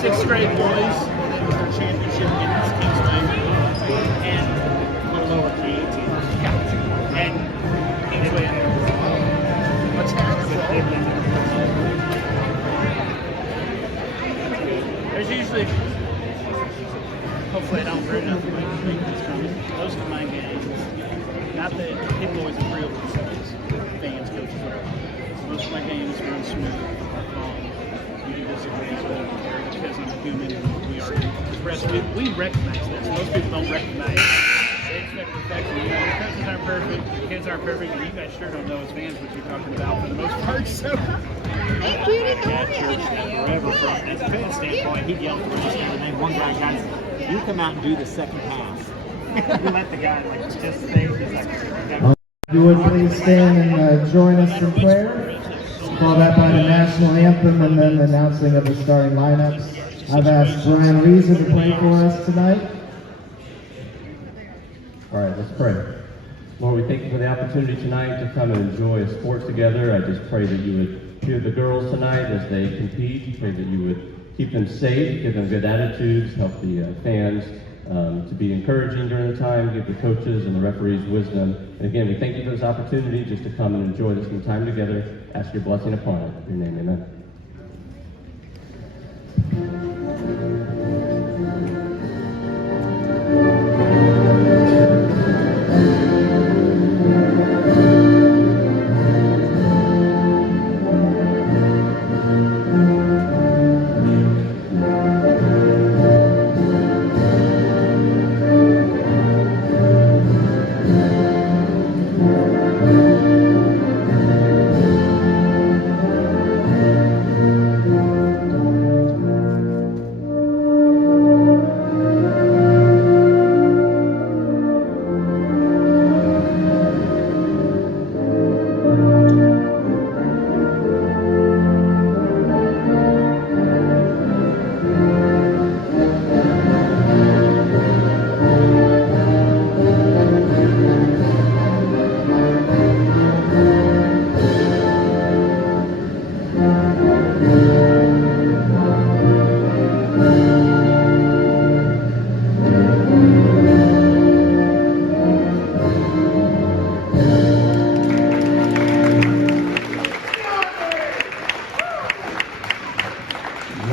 Sixth grade boys, it was their championship against Kingsway, and a little lower K18. And Kingsway ended up much faster. There's usually, hopefully I don't ruin enough from most of my games. Not that people always agree with themselves, fans, coaches, whatever. Most of my games run smooth. We do disagree because I'm a human and we are. We recognize this. Most people don't recognize it. They expect perfection. You know, the coaches aren't perfect, the kids aren't perfect, and you guys sure don't know as fans what you're talking about for the most part. So, hey, Judy, how are you? Forever from as a fan standpoint, he yelled for us, and then one guy got, you come out and do the second half. we let the guy just stay. You would please stand and join us in prayer. Followed that by the national anthem and then the announcing of the starting lineups. I've asked Brian Reason to play for us tonight. All right, let's pray. Lord, we thank you for the opportunity tonight to come and enjoy a sport together. I just pray that you would hear the girls tonight as they compete. Pray that you would keep them safe, give them good attitudes, help the fans to be encouraging during the time, give the coaches and the referees wisdom. And again, we thank you for this opportunity just to come and enjoy this time together. Ask your blessing upon it. In your name, amen.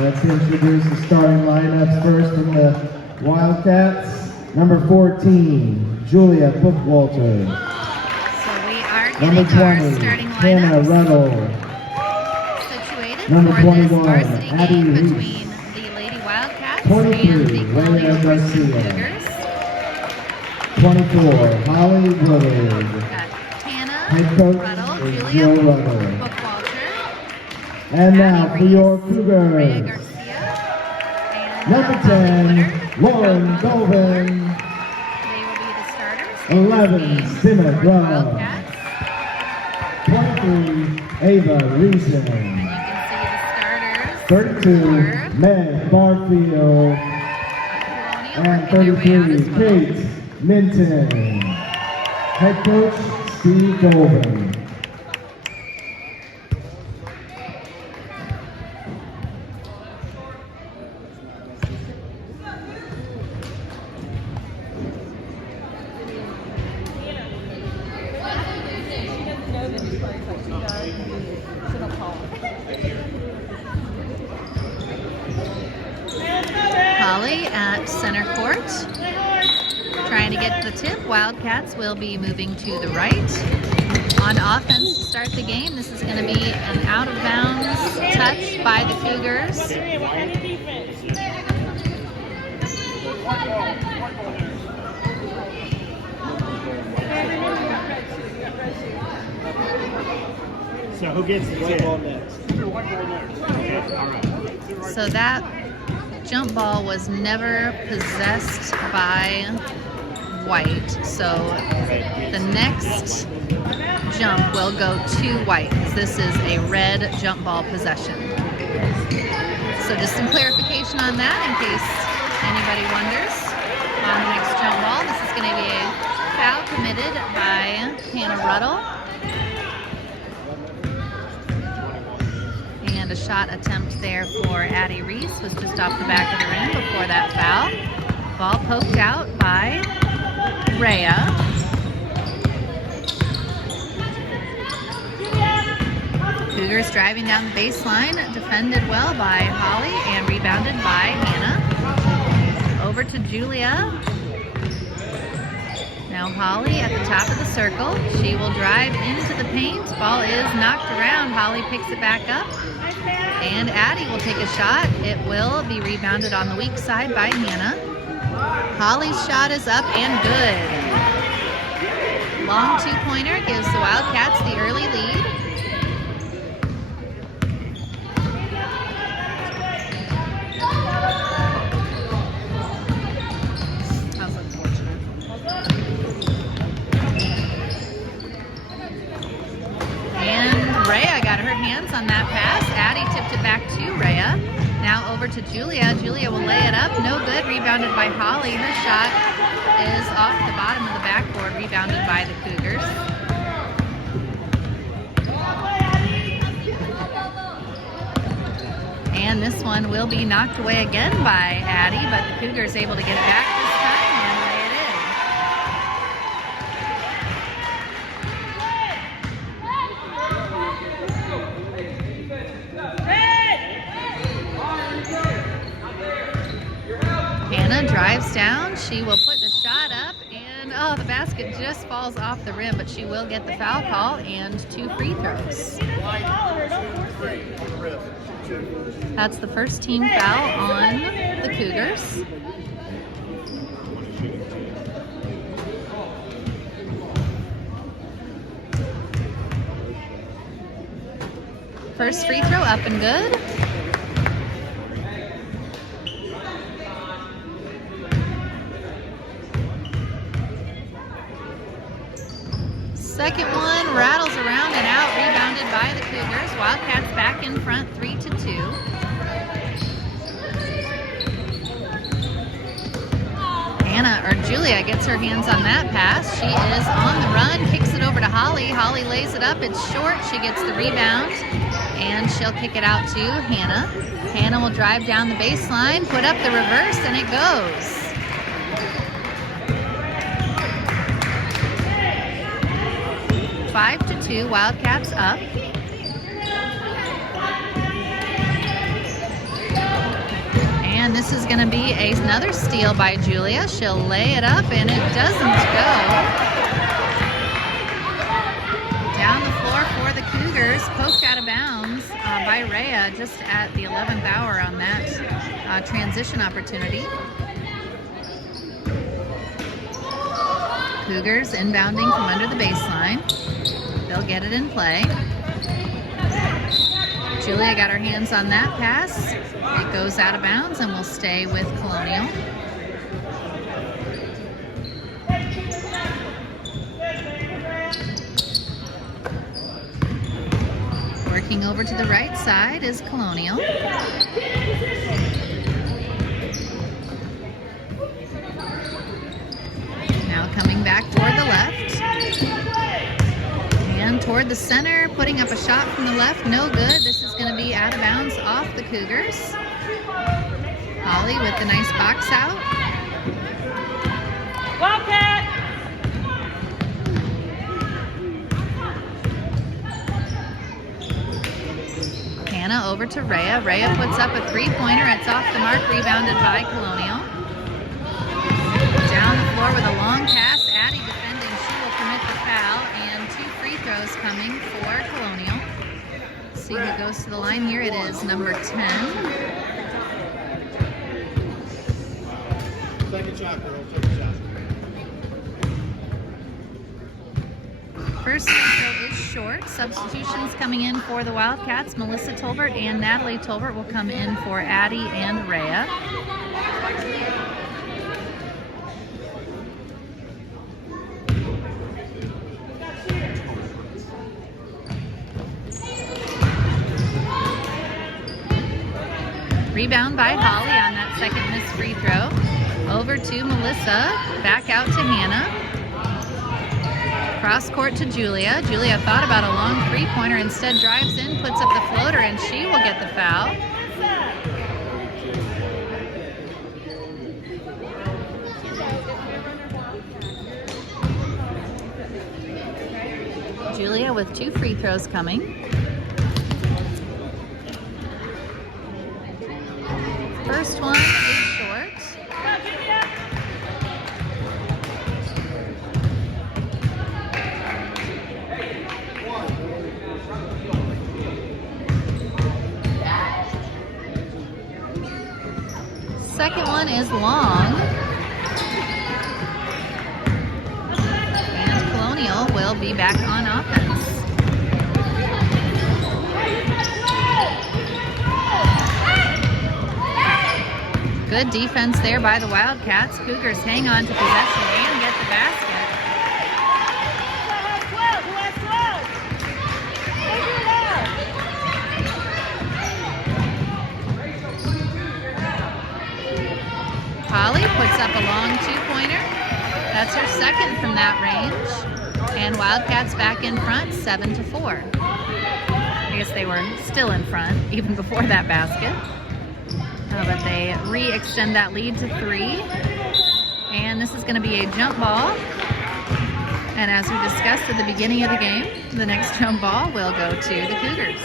Let's introduce the starting lineups first from the Wildcats. Number 14, Julia Bookwalter. So we are Number getting our 20, starting Hannah lineups Ruddle. situated Number for 21, this varsity Abby game Reese. between the Lady Wildcats 23, and the Colonial Leia Garcia. Cougars. 24, Holly Willard. We've got Hannah Head coach Ruddle, is Julia Jill Ruddle. Bookwalter, And now Abby for your Reese, Rhea Cougars. Garcia, and Number Holly 10, Willard. Lauren Golden. They will be the starters. 11, Simmet for the Rudd. Wildcats. 23, Ava Reason. And you can see the starters 32, for Meg Barfield. Colonial And working their way out 33, as well. Kate Minton. Head coach, Steve Golden. Holly at center court. Trying to get the tip. Wildcats will be moving to the right. On offense to start the game, this is going to be an out-of-bounds touch by the Cougars. So who gets the tip? Okay, all right. So that jump ball was never possessed by White. So the next jump will go to White. This is a red jump ball possession. So just some clarification on that in case anybody wonders. On the next jump ball, this is going to be a foul committed by Hannah Ruddle. And a shot attempt there for Addie Reese was just off the back of the rim before that foul. Ball poked out by Rhea. Cougars driving down the baseline, defended well by Holly and rebounded by Hannah. Over to Julia. Now Holly at the top of the circle. She will drive into the paint. Ball is knocked around. Holly picks it back up. And Addie will take a shot. It will be rebounded on the weak side by Hannah. Holly's shot is up and good. Long two-pointer gives the Wildcats the early lead. On that pass, Addie tipped it back to Rhea. Now over to Julia. Julia will lay it up. No good. Rebounded by Holly. Her shot is off the bottom of the backboard. Rebounded by the Cougars. And this one will be knocked away again by Addie, but the Cougars able to get it back this time and lay it in. Hannah drives down. She will put the shot up, and oh, the basket just falls off the rim, but she will get the foul call and 2 free throws. That's the first team foul on the Cougars. First free throw up and good. Second one rattles around and out, rebounded by the Cougars. Wildcats back in front, 3-2. Julia gets her hands on that pass. She is on the run, kicks it over to Holly. Holly lays it up, it's short. She gets the rebound, and she'll kick it out to Hannah. Hannah will drive down the baseline, put up the reverse, and it goes. Five to 2, Wildcats up. And this is going to be another steal by Julia. She'll lay it up, and it doesn't go. Down the floor for the Cougars, poked out of bounds by Rhea just at the 11th hour on that transition opportunity. Cougars inbounding from under the baseline. They'll get it in play. Julia got her hands on that pass. It goes out of bounds and will stay with Colonial. Working over to the right side is Colonial. Now coming back toward the left. And toward the center, putting up a shot from the left, no good. This is going to be out of bounds off the Cougars. Holly with the nice box out. Wildcat! Hannah over to Rhea. Rhea puts up a three-pointer. It's off the mark, rebounded by Colonial. Down the floor with a long pass. Addie defending. She will commit the foul, and 2 free throws coming for Colonial. Let's see who goes to the line here. It is number 10. Second shot, girl. Second shot. First free throw is short. Substitutions coming in for the Wildcats. Melissa Tolbert and Natalie Tolbert will come in for Addie and Rhea. Rebound by Holly on that second missed free throw. Over to Melissa. Back out to Hannah. Cross court to Julia. Julia thought about a long three-pointer, instead drives in, puts up the floater, and she will get the foul. Julia with 2 free throws coming. First one is short. Second one is long. And Colonial will be back on offense. Good defense there by the Wildcats. Cougars hang on to possession and get the basket. Holly puts up a long 2-pointer. That's her second from that range. And Wildcats back in front, 7-4. I guess they were still in front even before that basket. But they re-extend that lead to 3. And this is going to be a jump ball. And as we discussed at the beginning of the game, the next jump ball will go to the Cougars.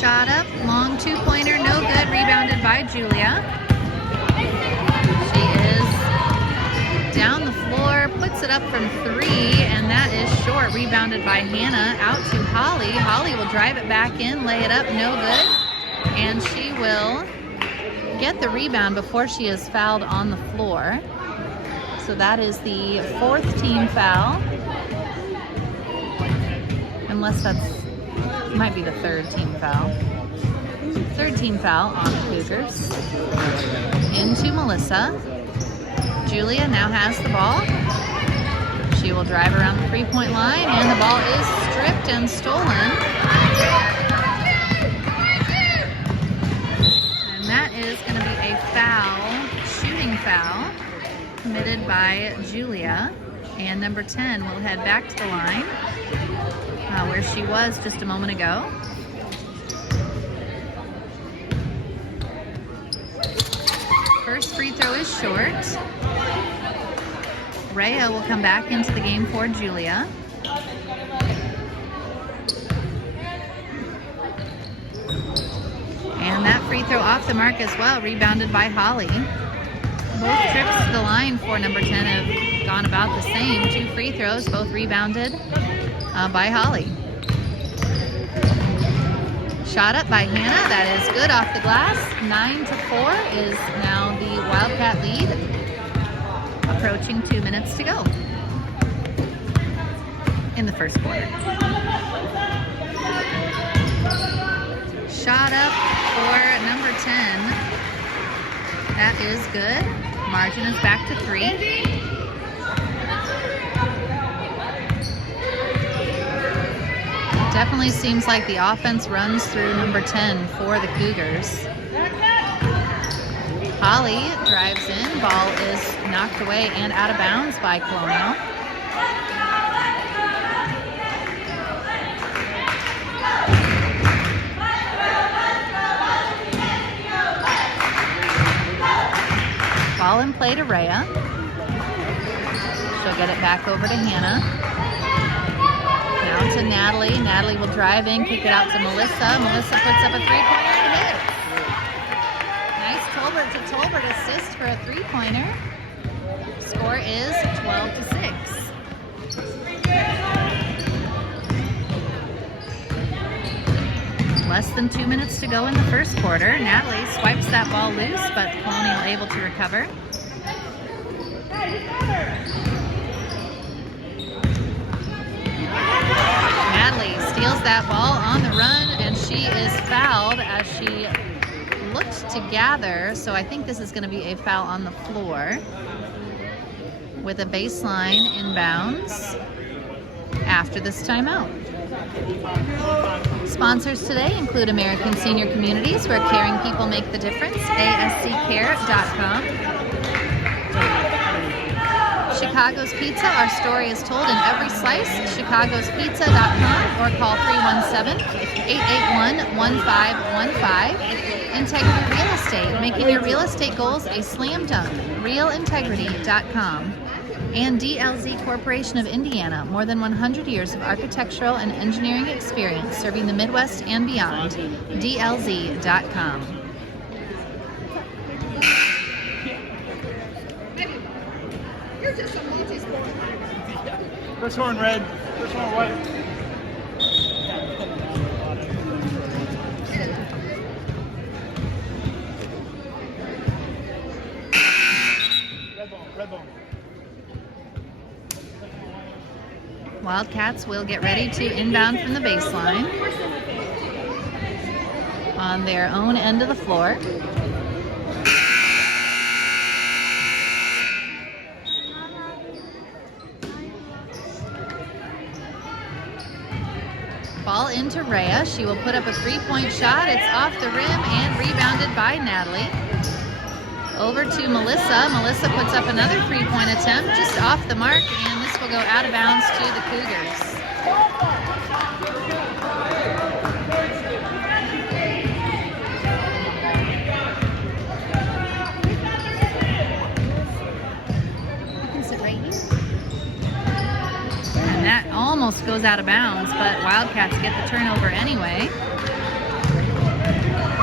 Shot up, long 2-pointer, no good, rebounded by Julia. She is down the floor, puts it up from 3, and that is short, rebounded by Hannah, out to Holly. Holly will drive it back in, lay it up, no good, and she will get the rebound before she is fouled on the floor. So that is the 4th team foul, unless that's, might be the 3rd team foul. 3rd team foul on the Cougars. Into Melissa. Julia now has the ball. She will drive around the 3-point line, and the ball is stripped and stolen. And that is going to be a foul, shooting foul, committed by Julia. And number 10 will head back to the line, where she was just a moment ago. First free throw is short. Rhea will come back into the game for Julia. And that free throw off the mark as well, rebounded by Holly. Both trips to the line for number 10 have gone about the same. 2 free throws, both rebounded by Holly. Shot up by Hannah, that is good off the glass. 9-4 is now the Wildcat lead. Approaching 2 minutes to go in the first quarter. Shot up for number 10. That is good. Margin is back to 3. Definitely seems like the offense runs through number 10 for the Cougars. Holly drives in. Ball is knocked away and out of bounds by Colonial. Ball in play to Rhea. She'll get it back over to Hannah. Now to Natalie. Natalie will drive in, kick it out to Melissa. Melissa puts up a three-pointer and hits. Nice Tolbert to Tolbert assist for a three-pointer. Score is 12-6. Less than 2 minutes to go in the first quarter. Natalie swipes that ball loose, but Colonial able to recover. Natalie steals that ball on the run, and she is fouled as she looked to gather. So I think this is going to be a foul on the floor with a baseline inbounds after this timeout. Sponsors today include American Senior Communities, where caring people make the difference, asccare.com. Chicago's Pizza, our story is told in every slice, chicagospizza.com, or call 317-881-1515. Integrity Real Estate, making your real estate goals a slam dunk, realintegrity.com. And DLZ Corporation of Indiana, more than 100 years of architectural and engineering experience serving the Midwest and beyond. DLZ.com. First horn red, first horn white. Red ball. Wildcats will get ready to inbound from the baseline on their own end of the floor. Ball into Rhea. She will put up a three-point shot. It's off the rim and rebounded by Natalie. Over to Melissa. Melissa puts up another three-point attempt just off the mark, and this will go out of bounds to the Cougars. You can sit right here. And that almost goes out of bounds, but Wildcats get the turnover anyway.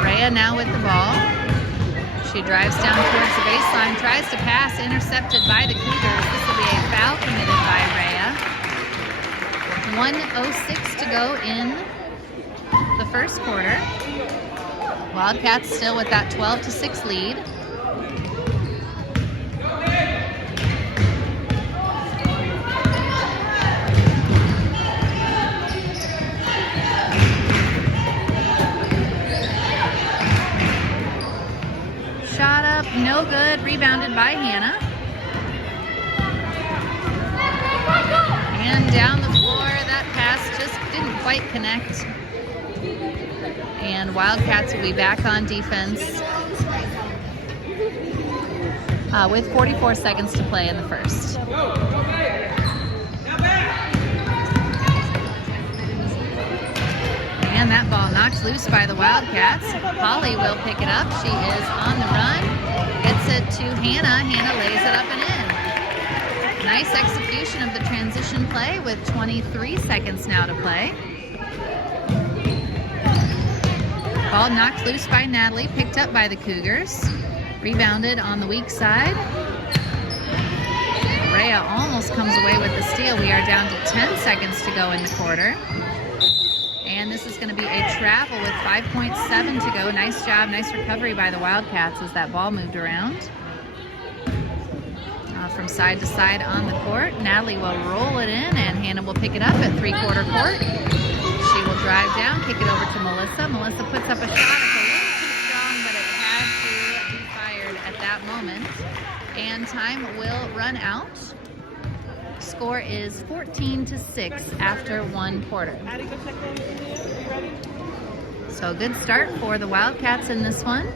Rhea now with the ball. She drives down towards the baseline, tries to pass, intercepted by the Cougars. This will be a foul committed by Rhea. 1:06 to go in the first quarter. Wildcats still with that 12-6 lead. Shot up, no good, rebounded by Hannah. And down the floor, that pass just didn't quite connect. And Wildcats will be back on defense with 44 seconds to play in the first. And that ball knocked loose by the Wildcats. Holly will pick it up. She is on the run. Gets it to Hannah. Hannah lays it up and in. Nice execution of the transition play with 23 seconds now to play. Ball knocked loose by Natalie. Picked up by the Cougars. Rebounded on the weak side. Rhea almost comes away with the steal. We are down to 10 seconds to go in the quarter. And this is going to be a travel with 5.7 to go. Nice job, nice recovery by the Wildcats as that ball moved around. From side to side on the court. Natalie will roll it in, and Hannah will pick it up at three-quarter court. She will drive down, kick it over to Melissa. Melissa puts up a shot. It's a little too strong, but it had to be fired at that moment. And time will run out. Score is 14-6 after one quarter. So good start for the Wildcats in this one.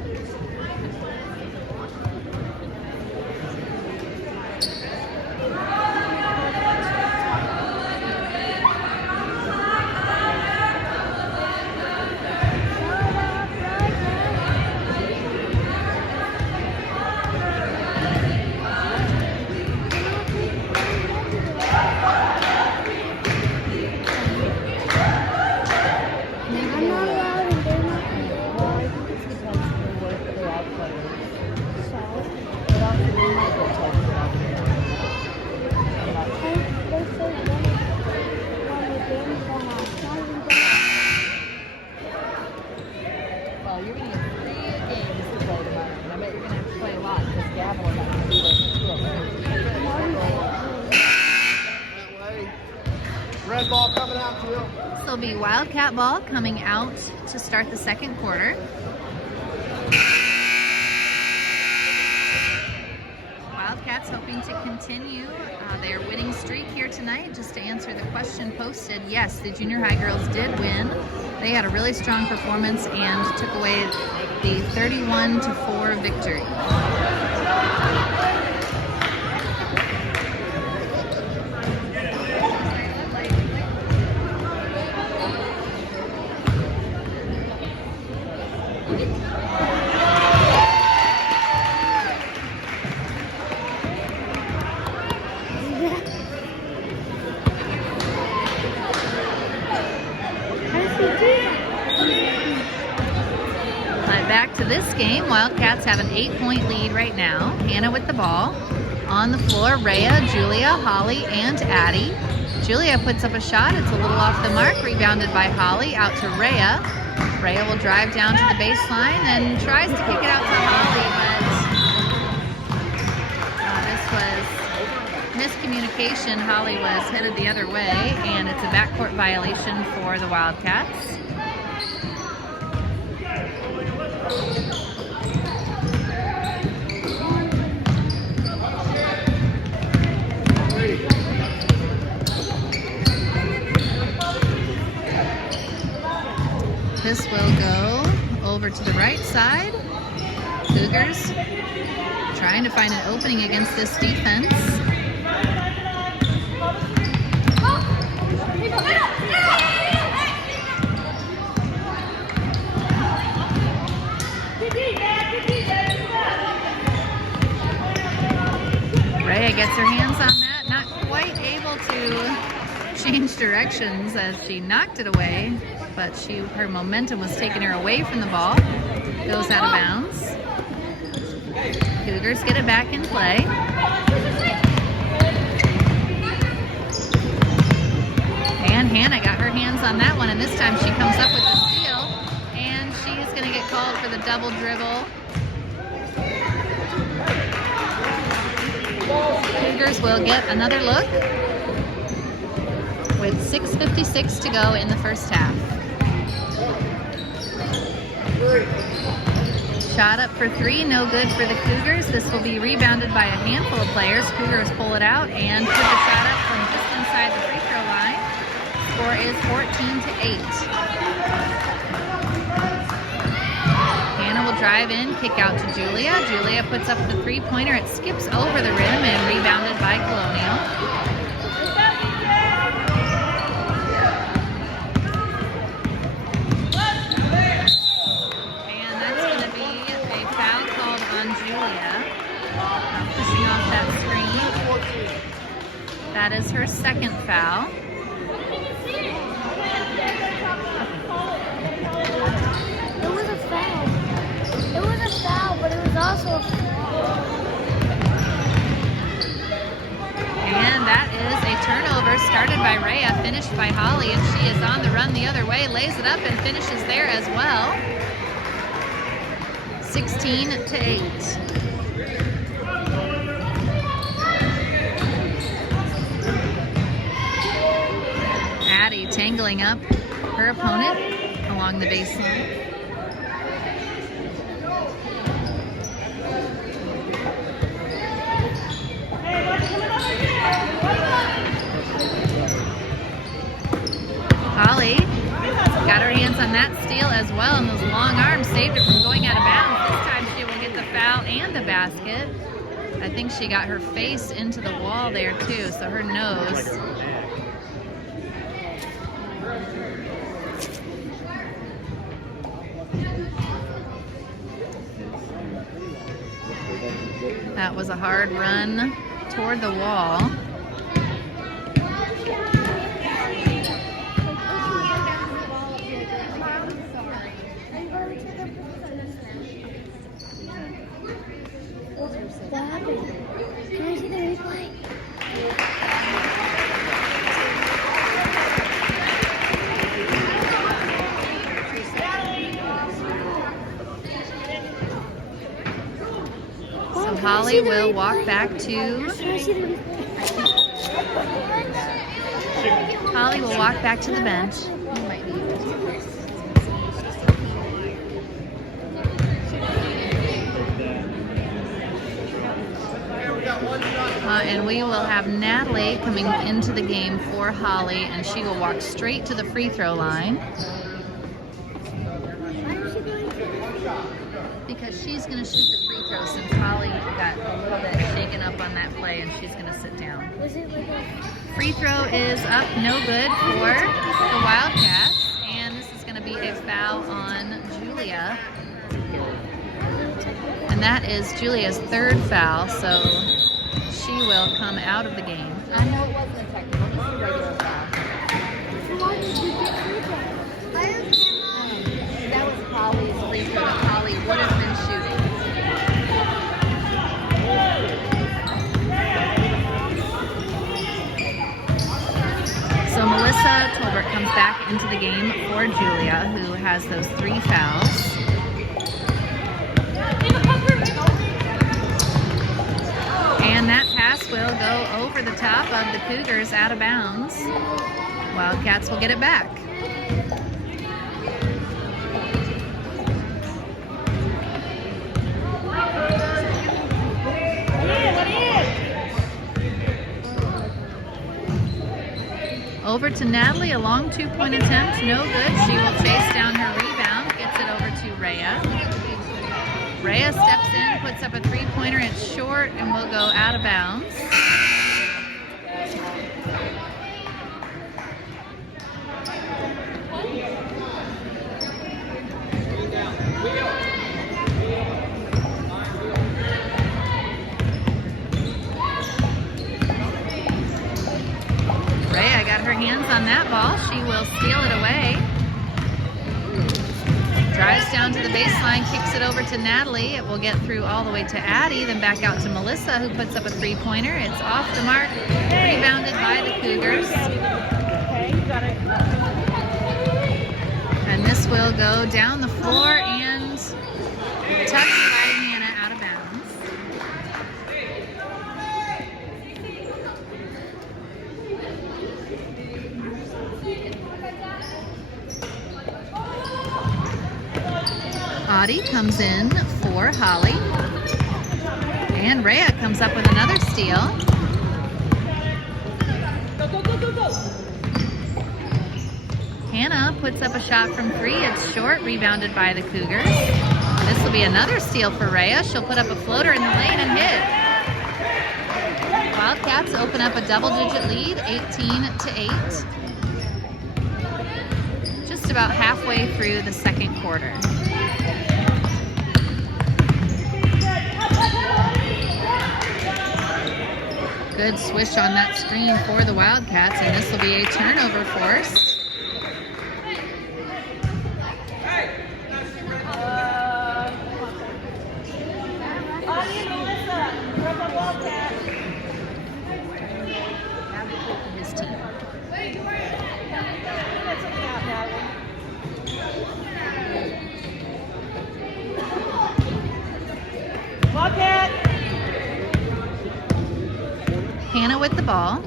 there'll be Wildcat ball coming out to start the second quarter. Wildcats hoping to continue their winning streak here tonight. Just to answer the question posted, yes, the junior high girls did win. They had a really strong performance and took away the 31-4 victory. Back to this game. Wildcats have an 8-point lead right now. Hannah with the ball. On the floor, Rhea, Julia, Holly, and Addie. Julia puts up a shot. It's a little off the mark. Rebounded by Holly. Out to Rhea. Rhea will drive down to the baseline and tries to kick it out to Holly, but this was miscommunication. Holly was headed the other way, and it's a backcourt violation for the Wildcats. This will go over to the right side. Cougars trying to find an opening against this defense. Rhea gets her hands on that, not quite able to change directions as she knocked it away, but her momentum was taking her away from the ball. Goes out of bounds. Cougars get it back in play. And Hannah got her hands on that one, and this time she comes up with a steal, and she's going to get called for the double dribble. Cougars will get another look with 6:56 to go in the first half. Shot up for three, no good for the Cougars. This will be rebounded by a handful of players. Cougars pull it out and put the shot up from just inside the free throw line. Score is 14-8. Hannah will drive in, kick out to Julia. Julia puts up the three-pointer. It skips over the rim and rebounded by Colonial. That is her second foul. It was a foul. It was a foul, but it was also a foul. And that is a turnover started by Rhea, finished by Holly, and she is on the run the other way, lays it up and finishes there as well. 16-8. Addie tangling up her opponent along the baseline. Holly got her hands on that steal as well, and those long arms saved it from going out of bounds. This time she will get the foul and the basket. I think she got her face into the wall there too, so her nose. That was a hard run toward the wall. What happened? Can I see the replay? So Holly will walk back to Holly will walk back to the bench. And we will have Natalie coming into the game for Holly, and she will walk straight to the free throw line. Because she's going to shoot the free throw since Holly got a little bit shaken up on that play, and she's going to sit down. Free throw is up, no good for the Wildcats, and this is going to be a foul on Julia. And that is Julia's third foul, so she will come out of the game. I know it wasn't a technical, this is a regular foul. That was Holly's free throw that Holly would have been shooting. So Melissa Tolbert comes back into the game for Julia, who has those 3 fouls. And that pass will go over the top of the Cougars out of bounds. Wildcats will get it back. Over to Natalie, a long 2-point attempt, no good. She will chase down her rebound, gets it over to Rhea. Rhea steps in, puts up a 3-pointer, it's short, and will go out of bounds. Rhea got her hands on that ball. She will steal it away. Drives down to the baseline, kicks it over to Natalie. It will get through all the way to Addie, then back out to Melissa, who puts up a 3-pointer. It's off the mark, rebounded by the Cougars. And this will go down the floor and touched by Hannah out of bounds. Audie comes in for Holly. And Rhea comes up with another steal. Hannah puts up a shot from 3. It's short, rebounded by the Cougars. This will be another steal for Rhea. She'll put up a floater in the lane and hit. Wildcats open up a double-digit lead, 18-8. Just about halfway through the second quarter. Good swish on that screen for the Wildcats, and this will be a turnover force. His team. Hannah with the ball.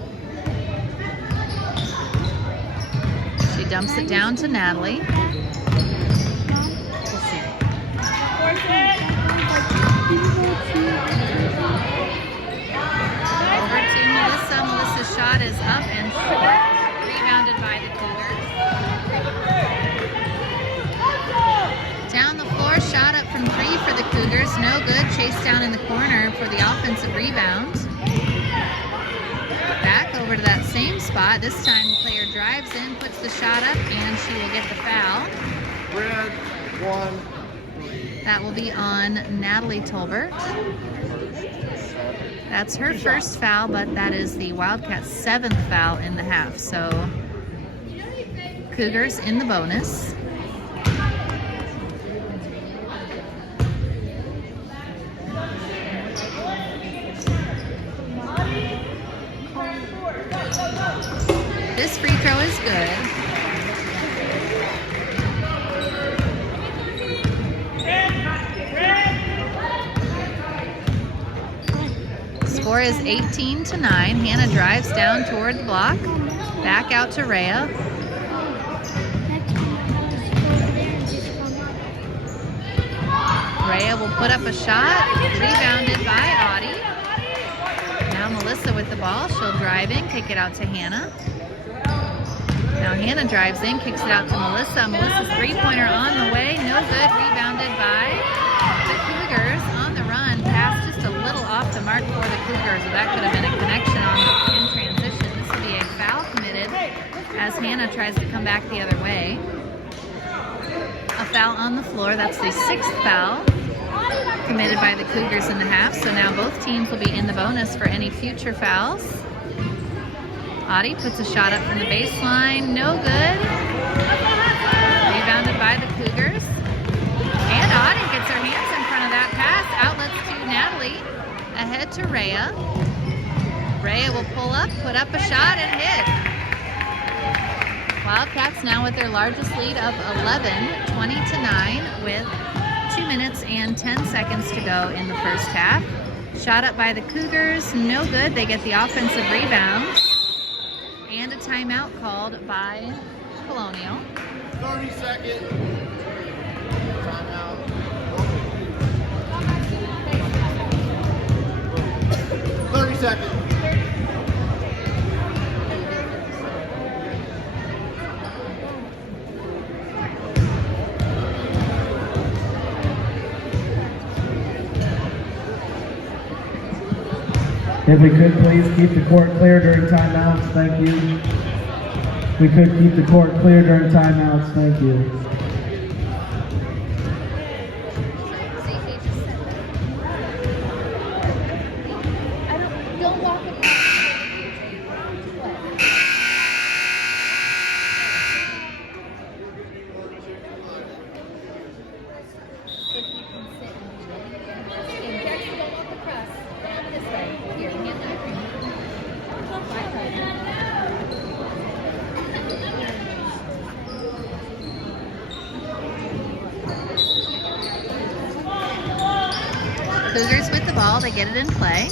She dumps it down to Natalie. Over to Melissa. Melissa's shot is up and short. Rebounded by the Cougars. Down the floor, shot up from 3 for the Cougars. No good. Chased down in the corner for the offensive rebound. Back over to that same spot. This time the player drives in, puts the shot up, and she will get the foul. Red 1. That will be on Natalie Tolbert. That's her first foul, but that is the Wildcats' 7th foul in the half. So Cougars in the bonus. This free throw is good. Score is 18-9. Hannah drives down toward the block. Back out to Rhea. Rhea will put up a shot. Rebounded by Audie. Now Melissa with the ball. She'll drive in, kick it out to Hannah. Now Hannah drives in, kicks it out to Melissa. Melissa's three-pointer on the way. No good. Rebounded by the Cougars on the run. Pass just a little off the mark for the Cougars. That could have been a connection in transition. This will be a foul committed as Hannah tries to come back the other way. A foul on the floor. That's the 6th foul committed by the Cougars in the half. So now both teams will be in the bonus for any future fouls. Audie puts a shot up from the baseline. No good. Rebounded by the Cougars. And Audie gets her hands in front of that pass. Outlets to Natalie. Ahead to Rhea. Rhea will pull up, put up a shot, and hit. Wildcats now with their largest lead of 11, 20-9, with 2 minutes and 10 seconds to go in the first half. Shot up by the Cougars. No good. They get the offensive rebound. And a timeout called by Colonial. 30 seconds. Timeout. 30 seconds. If we could please keep the court clear during timeouts, thank you. If we could keep the court clear during timeouts, thank you. Don't walk across. If you can sit. And Jackson, don't walk across. Down this way. Here, hand me the cream. Cougars with the ball. They get it in play.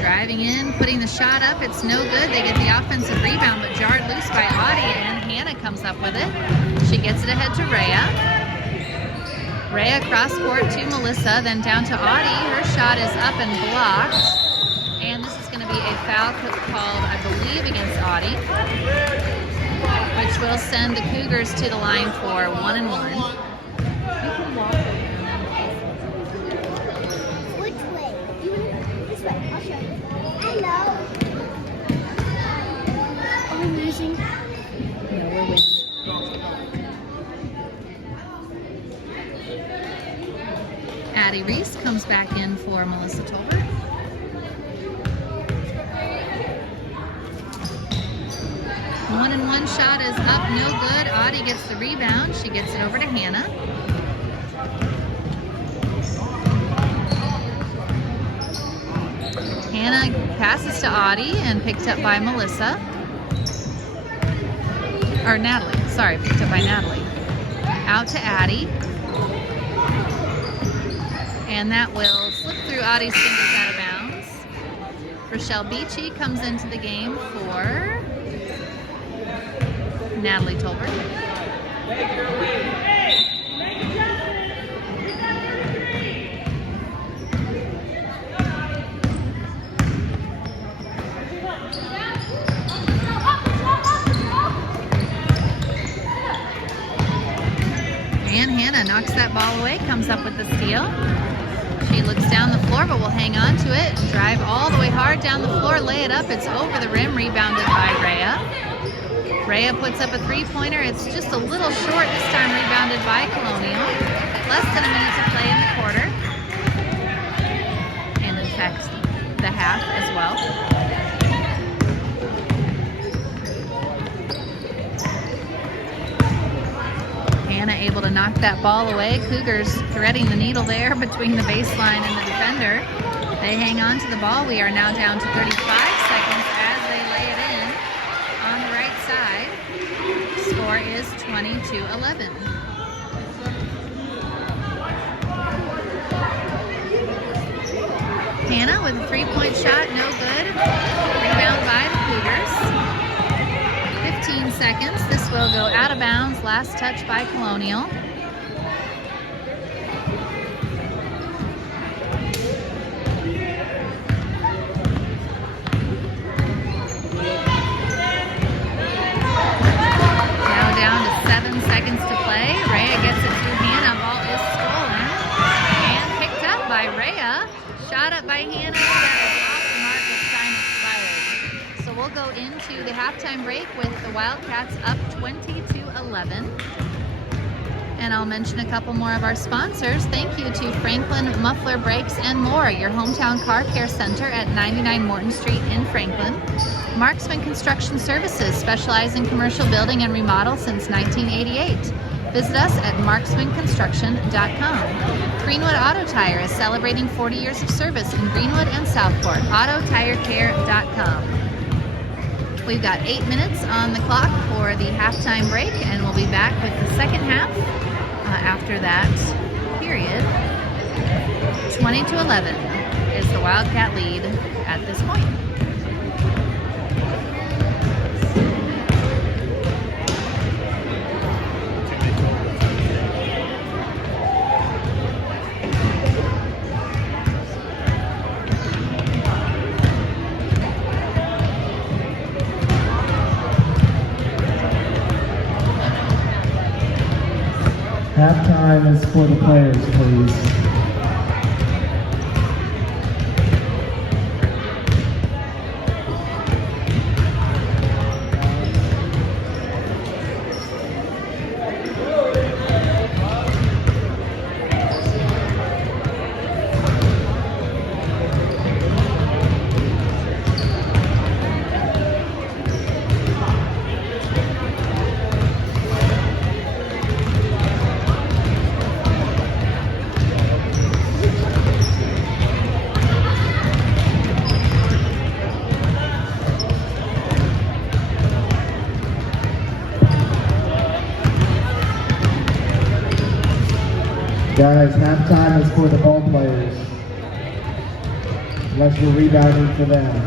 Driving in, putting the shot up. It's no good. They get the offensive rebound, but jarred loose by Audie, and Hannah comes up with it. She gets it ahead to Rhea. Rhea cross court to Melissa, then down to Audie. Her shot is up and blocked. And this is going to be a foul called, I believe, against Audie, which will send the Cougars to the line for 1-1. Which way? This way. I'll show you. Hello. Are we losing? No, we're winning. Addie Reese comes back in for Melissa Tolbert. One and one shot is up, no good. Audie gets the rebound. She gets it over to Hannah. Hannah passes to Audie and picked up by Melissa. Or Natalie, sorry, picked up by Natalie. Out to Addie. And that will slip through Audie's fingers out of bounds. Rochelle Beachy comes into the game for Natalie Tolbert. And Hannah knocks that ball away, comes up with the steal. She looks down the floor, but will hang on to it. Drive all the way hard down the floor, lay it up. It's over the rim, rebounded by Rhea. Rhea puts up a three-pointer. It's just a little short this time, rebounded by Colonial. Less than a minute to play in the quarter. And in fact, the half as well. Hannah able to knock that ball away. Cougars threading the needle there between the baseline and the defender. They hang on to the ball. We are now down to 35 seconds as they lay it in on the right side. Score is 20-11. with a three-point shot, no good. Rebound by the Cougars. 15 seconds. This will go out of bounds. Last touch by Colonial. Now down to 7 seconds to play. Rhea gets it through Hannah. Ball is stolen and picked up by Rhea. Shot up by Hannah. That is off the mark with time expired. So we'll go into the halftime break with the Wildcats up 20-11. And I'll mention a couple more of our sponsors. Thank you to Franklin Muffler Brakes and More, your hometown car care center at 99 Morton Street in Franklin. Marksman Construction Services, specialize in commercial building and remodel since 1988. Visit us at marksmanconstruction.com. Greenwood Auto Tire is celebrating 40 years of service in Greenwood and Southport. AutoTireCare.com. We've got 8 minutes on the clock for the halftime break, and we'll be back with the second half after that period. 20-11 is the Wildcat lead at this point. Halftime is for the players, please. Guys, halftime is for the ball players. Unless you're rebounding for them.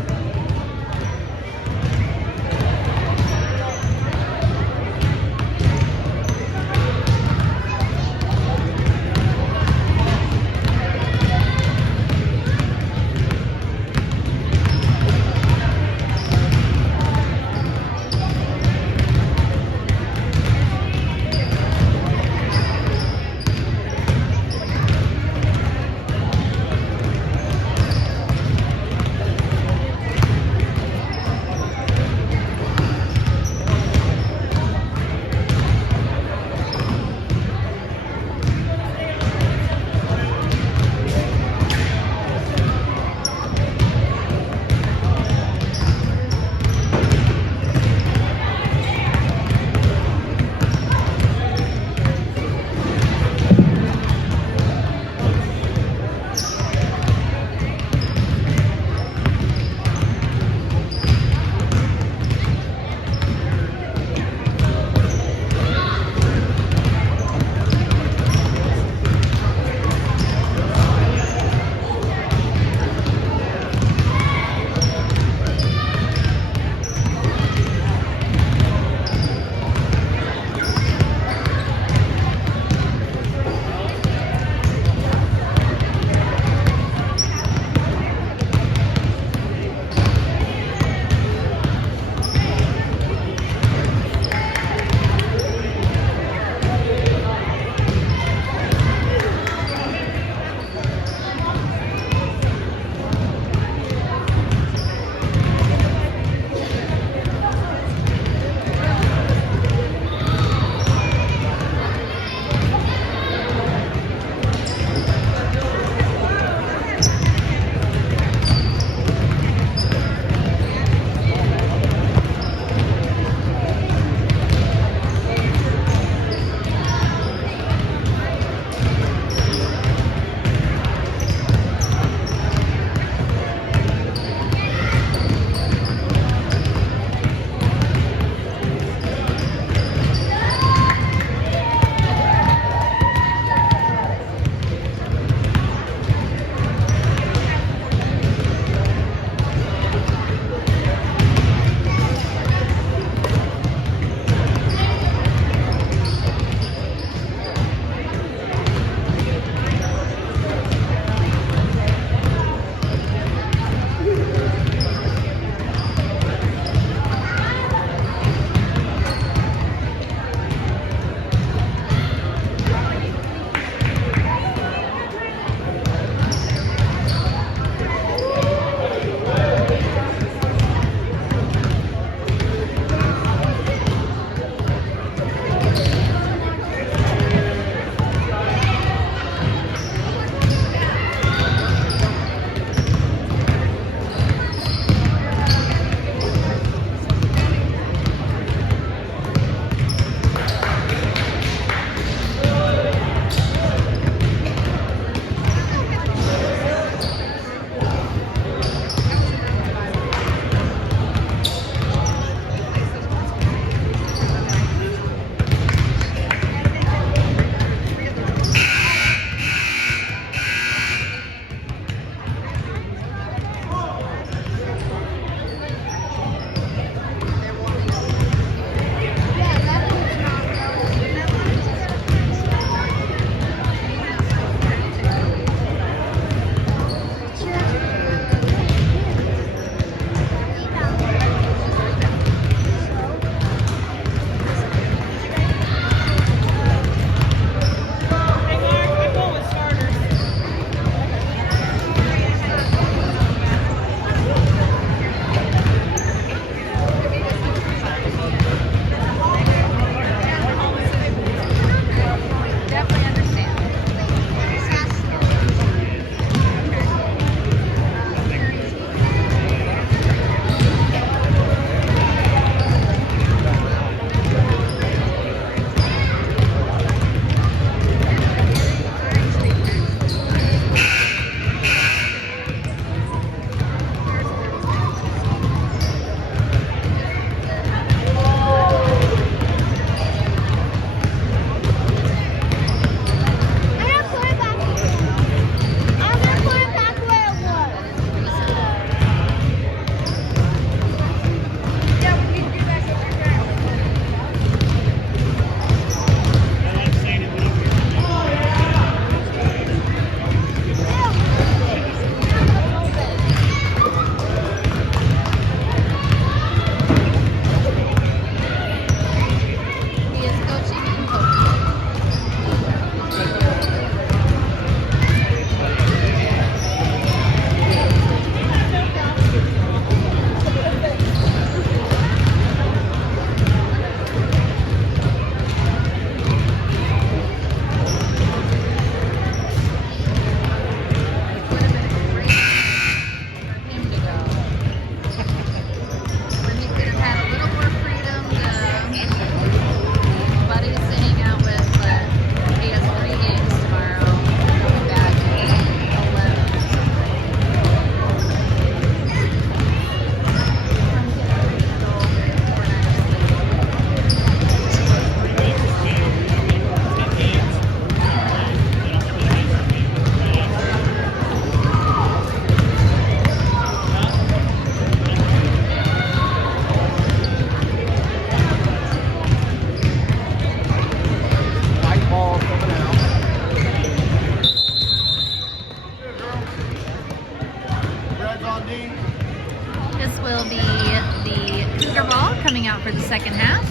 for the second half.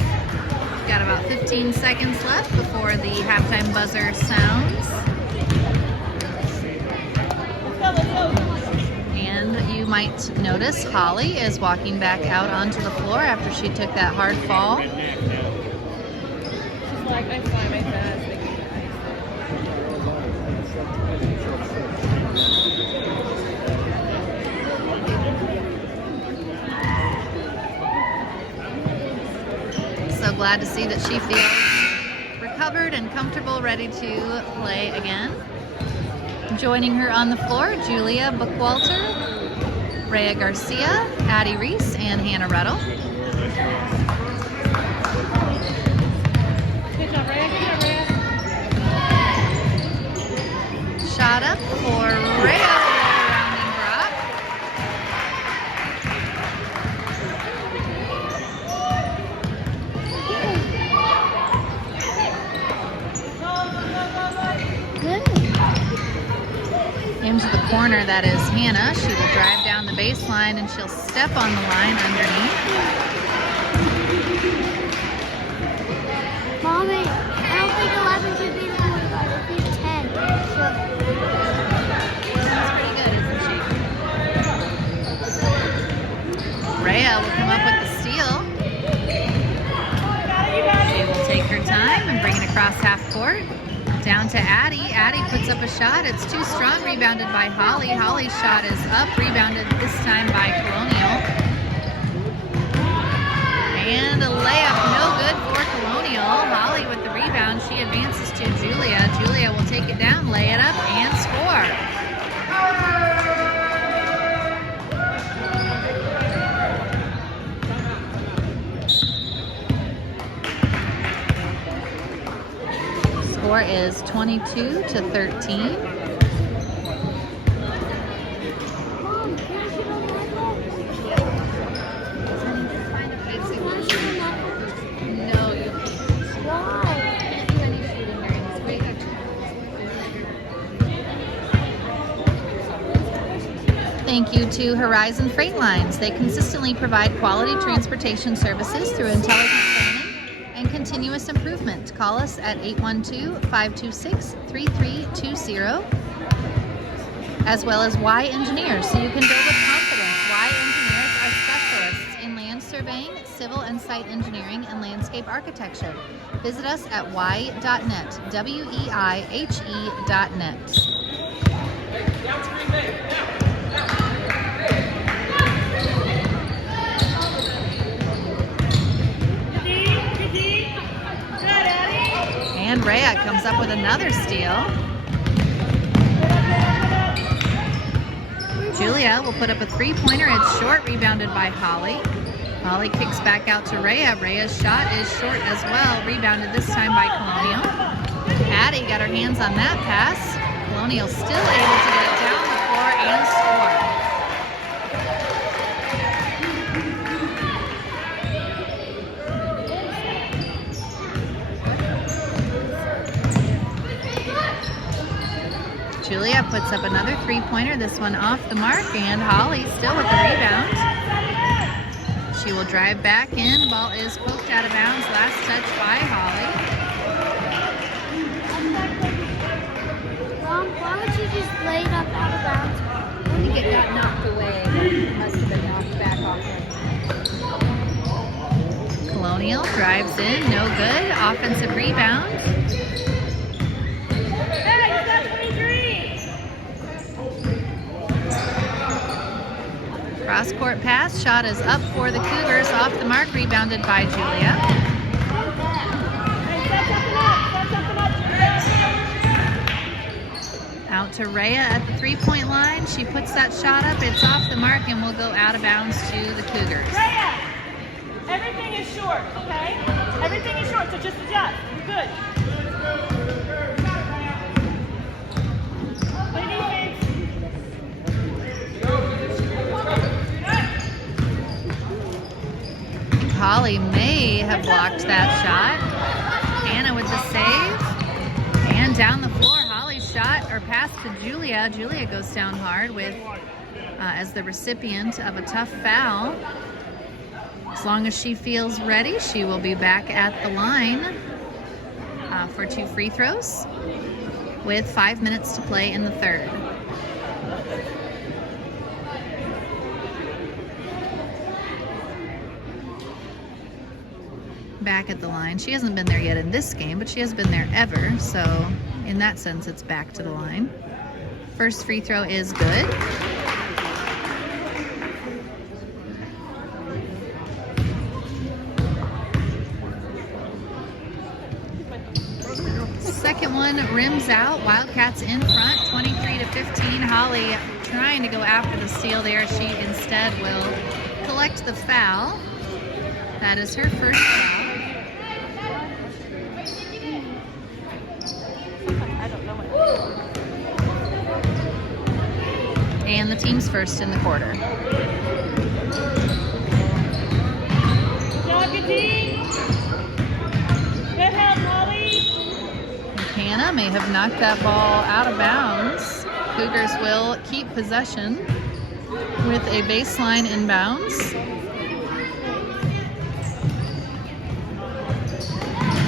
Got about 15 seconds left before the halftime buzzer sounds. And you might notice Holly is walking back out onto the floor after she took that hard fall. She's like, I'm fine, my fast. So glad to see that she feels recovered and comfortable, ready to play again. Joining her on the floor, Julia Buckwalter, Rhea Garcia, Addie Reese, and Hannah Ruddle. Good job, Rhea. Good job, Rhea. Shot up for Rhea, round and drop. Into the corner, that is Hannah. She will drive down the baseline and she'll step on the line underneath. Mommy, I don't think 11 should be the point guard. I think 10. That's pretty good, isn't she? Rhea will come up with the steal. She will take her time and bring it across half court. Down to Addie. Addie puts up a shot. It's too strong. Rebounded by Holly. Holly's shot is up. Rebounded this time by Colonial. And a layup, no good for Colonial. Holly with the rebound. She advances to Julia. Julia will take it down, lay it up, and score. Score is 22-13. Mom, can I shoot on that ball? Can I shoot on that ball? No, you can't. Why? See any shooting during this week. Thank you to Horizon Freight Lines. They consistently provide quality transportation services through intelligent planning and continuous improvement. Call us at 812-526-3320, as well as Y Engineers, so you can build with confidence. Y Engineers are specialists in land surveying, civil and site engineering, and landscape architecture. Visit us at y.net, WEIHE.net. And Rhea comes up with another steal. Julia will put up a three-pointer. It's short, rebounded by Holly. Holly kicks back out to Rhea. Rhea's shot is short as well, rebounded this time by Colonial. Addie got her hands on that pass. Colonial still able to get it down the floor and score. Julia puts up another three-pointer, this one off the mark, and Holly still with the rebound. She will drive back in. Ball is poked out of bounds. Last touch by Holly. Mom, why would you just lay it up out of bounds? I think it got knocked away. It must have been knocked back off. Colonial drives in, no good. Offensive rebound. Cross-court pass, shot is up for the Cougars, off the mark, rebounded by Julia. Out to Rhea at the three-point line. She puts that shot up, it's off the mark, and will go out of bounds to the Cougars. Rhea, everything is short, okay? Everything is short, so just adjust. You're good. Play defense. Holly may have blocked that shot. Hannah with the save. And down the floor, Holly's shot or pass to Julia. Julia goes down hard with as the recipient of a tough foul. As long as she feels ready, she will be back at the line for 2 free throws with 5 minutes to play in the third. Back at the line. She hasn't been there yet in this game, but she has been there ever, so in that sense it's back to the line. First free throw is good. Second one rims out. Wildcats in front, 23-15. Holly trying to go after the steal there. She instead will collect the foul. That is her first foul. And the team's first in the quarter. McKenna may have knocked that ball out of bounds. Cougars will keep possession with a baseline inbounds.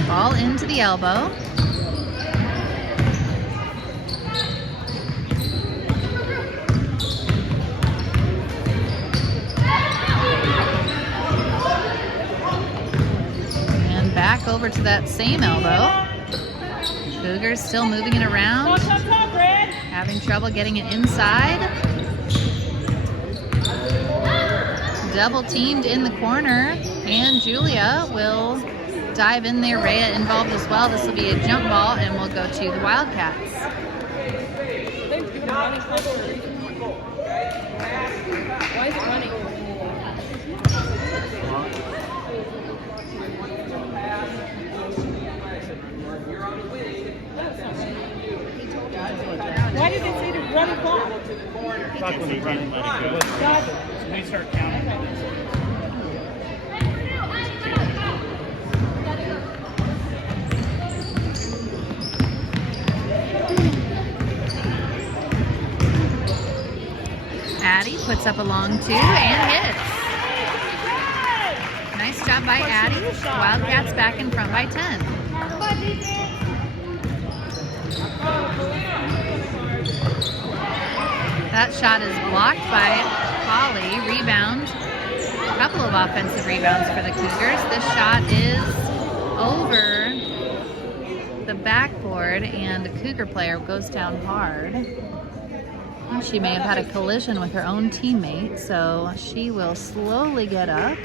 Ball into the elbow. And back over to that same elbow. Cougars still moving it around. Having trouble getting it inside. Double teamed in the corner. And Julia will dive in there. Rhea involved as well. This will be a jump ball and we'll go to the Wildcats. Why is it running? Why did it say to run a ball? Fuck when they run and let it go. So when they start counting. Addie puts up a long 2 and hits. Nice job by Addie. Wildcats back in front by 10. That shot is blocked by Holly. Rebound. A couple of offensive rebounds for the Cougars. This shot is over the backboard and a Cougar player goes down hard. She may have had a collision with her own teammate, so she will slowly get up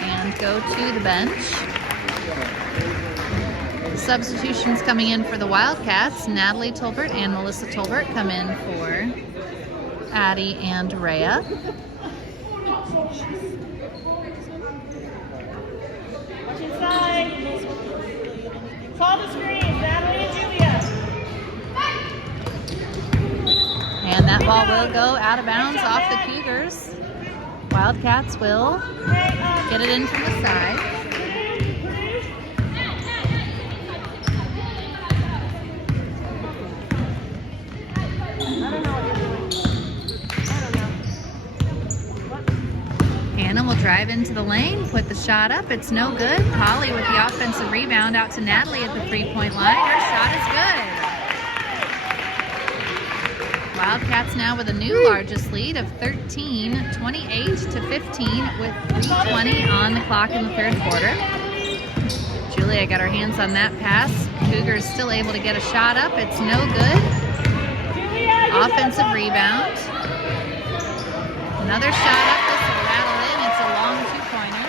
and go to the bench. Substitutions coming in for the Wildcats. Natalie Tolbert and Melissa Tolbert come in for Addie and Rhea. Watch inside. Call the screen, Natalie and Julia. And that ball will go out of bounds off the Cougars. Wildcats will get it in from the side. Hannah will drive into the lane, put the shot up. It's no good. Holly with the offensive rebound out to Natalie at the 3-point line. Her shot is good. Wildcats now with a new largest lead of 13, 28-15 with 3:20 on the clock in the third quarter. Julia got her hands on that pass. Cougars still able to get a shot up. It's no good. Offensive rebound. Another shot up. This will rattle in. It's a long 2-pointer.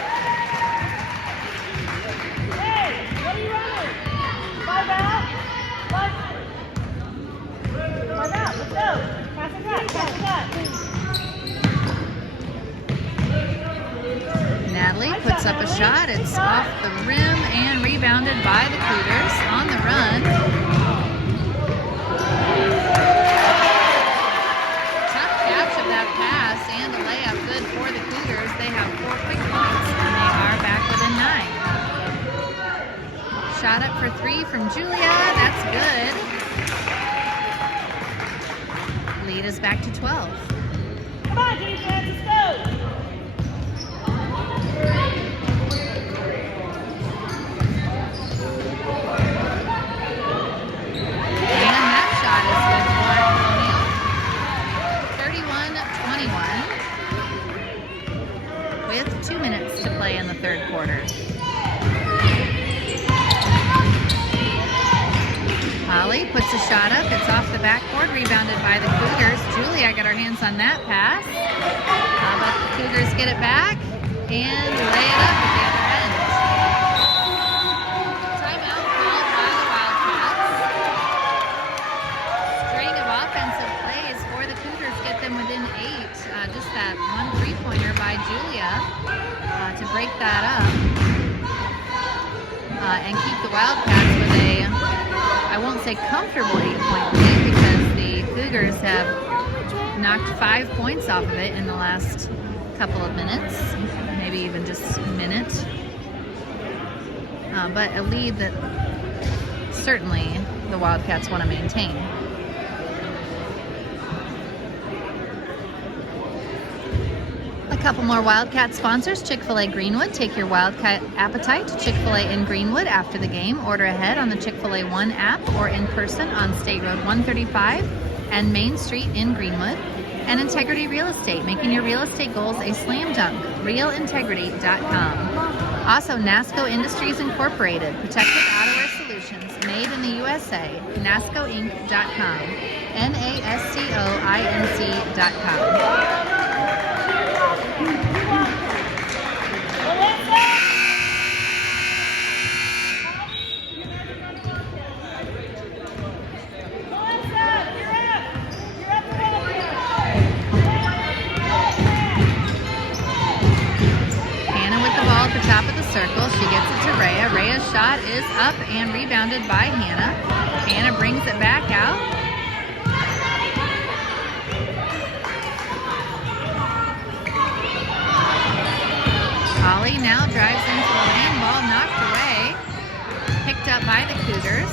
Hey, what are you running? 5 out. 5 out. Let's go. Pass it back. Pass it back. Natalie puts up a shot. It's off the rim and rebounded by the Cougars on the run. Tough catch of that pass and a layup good for the Cougars. They have 4 quick points and they are back within 9. Shot up for 3 from Julia. That's good. Lead is back to 12. Come on, defense. Let's go. the backboard, rebounded by the Cougars. Julia got her hands on that pass. But the Cougars get it back and lay it up at the other end. Timeout called by the Wildcats. String of offensive plays for the Cougars get them within 8. Just that one three-pointer by Julia to break that up and keep the Wildcats with a, I won't say comfortable 8-point lead because the Cougars have knocked 5 points off of it in the last couple of minutes, maybe even just a minute. But a lead that certainly the Wildcats want to maintain. A couple more Wildcat sponsors. Chick-fil-A Greenwood. Take your Wildcat appetite to Chick-fil-A in Greenwood after the game. Order ahead on the Chick-fil-A One app or in person on State Road 135 and Main Street in Greenwood. And Integrity Real Estate, making your real estate goals a slam dunk. RealIntegrity.com. Also, NASCO Industries Incorporated, protective outerwear solutions made in the USA. NASCOinc.com. NASCOINC.com. Top of the circle. She gets it to Rhea. Rhea's shot is up and rebounded by Hannah. Hannah brings it back out. Holly now drives into the lane. Ball knocked away. Picked up by the Cougars.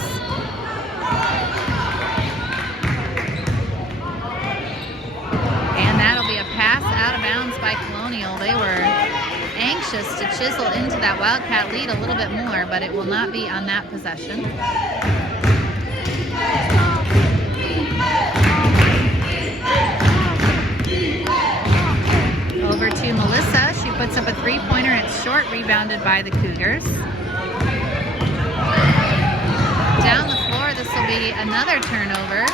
And that'll be a pass out of bounds by Colonial. They were anxious to chisel into that Wildcat lead a little bit more, but it will not be on that possession. Over to Melissa. She puts up a three-pointer. It's short, rebounded by the Cougars. Down the floor, this will be another turnover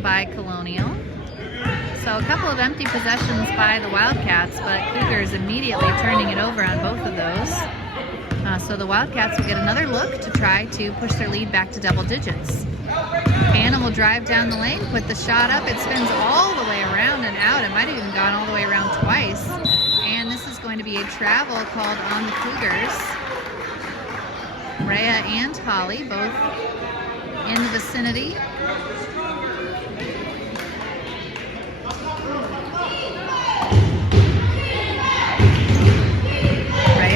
by Colonial. So a couple of empty possessions by the Wildcats, but Cougars immediately turning it over on both of those. So the Wildcats will get another look to try to push their lead back to double digits. Hannah will drive down the lane, put the shot up. It spins all the way around and out. It might have even gone all the way around twice. And this is going to be a travel called on the Cougars. Rhea and Holly both in the vicinity.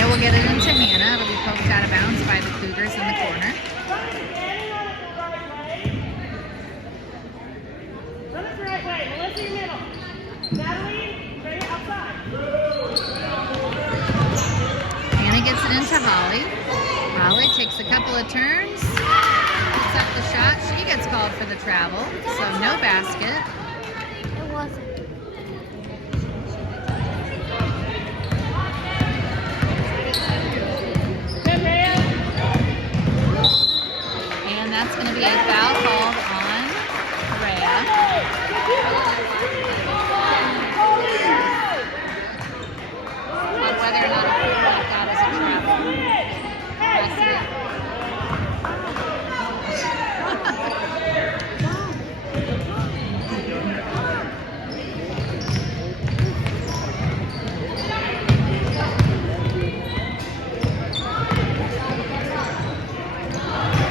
Will get it into Hannah. It'll be poked out of bounds by the Cougars in the corner. Run it the right way. Melissa, your middle. Natalie, right outside. Hannah gets it into Holly. Holly takes a couple of turns. Puts up the shot. She gets called for the travel. So no basket. It wasn't. And that's going to be a foul called on Rhea. On whether or not a play like that is a travel.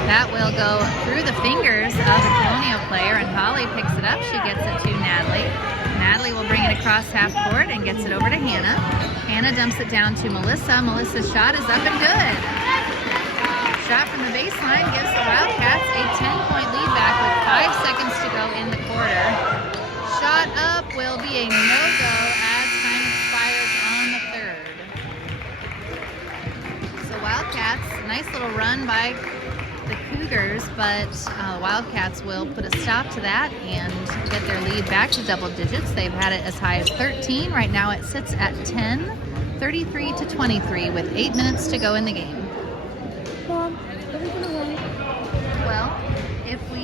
That will go through the fingers of the Colonial player, and Holly picks it up. She gets it to Natalie. Natalie will bring it across half court and gets it over to Hannah. Hannah dumps it down to Melissa. Melissa's shot is up and good. Shot from the baseline gives the Wildcats a 10-point lead back with 5 seconds to go in the quarter. Shot up will be a no-go as time expires on the third. So Wildcats, nice little run by the Cougars, but Wildcats will put a stop to that and get their lead back to double digits. They've had it as high as 13. Right now it sits at 10, 33-23 with 8 minutes to go in the game. Mom, are we gonna win? Well, if we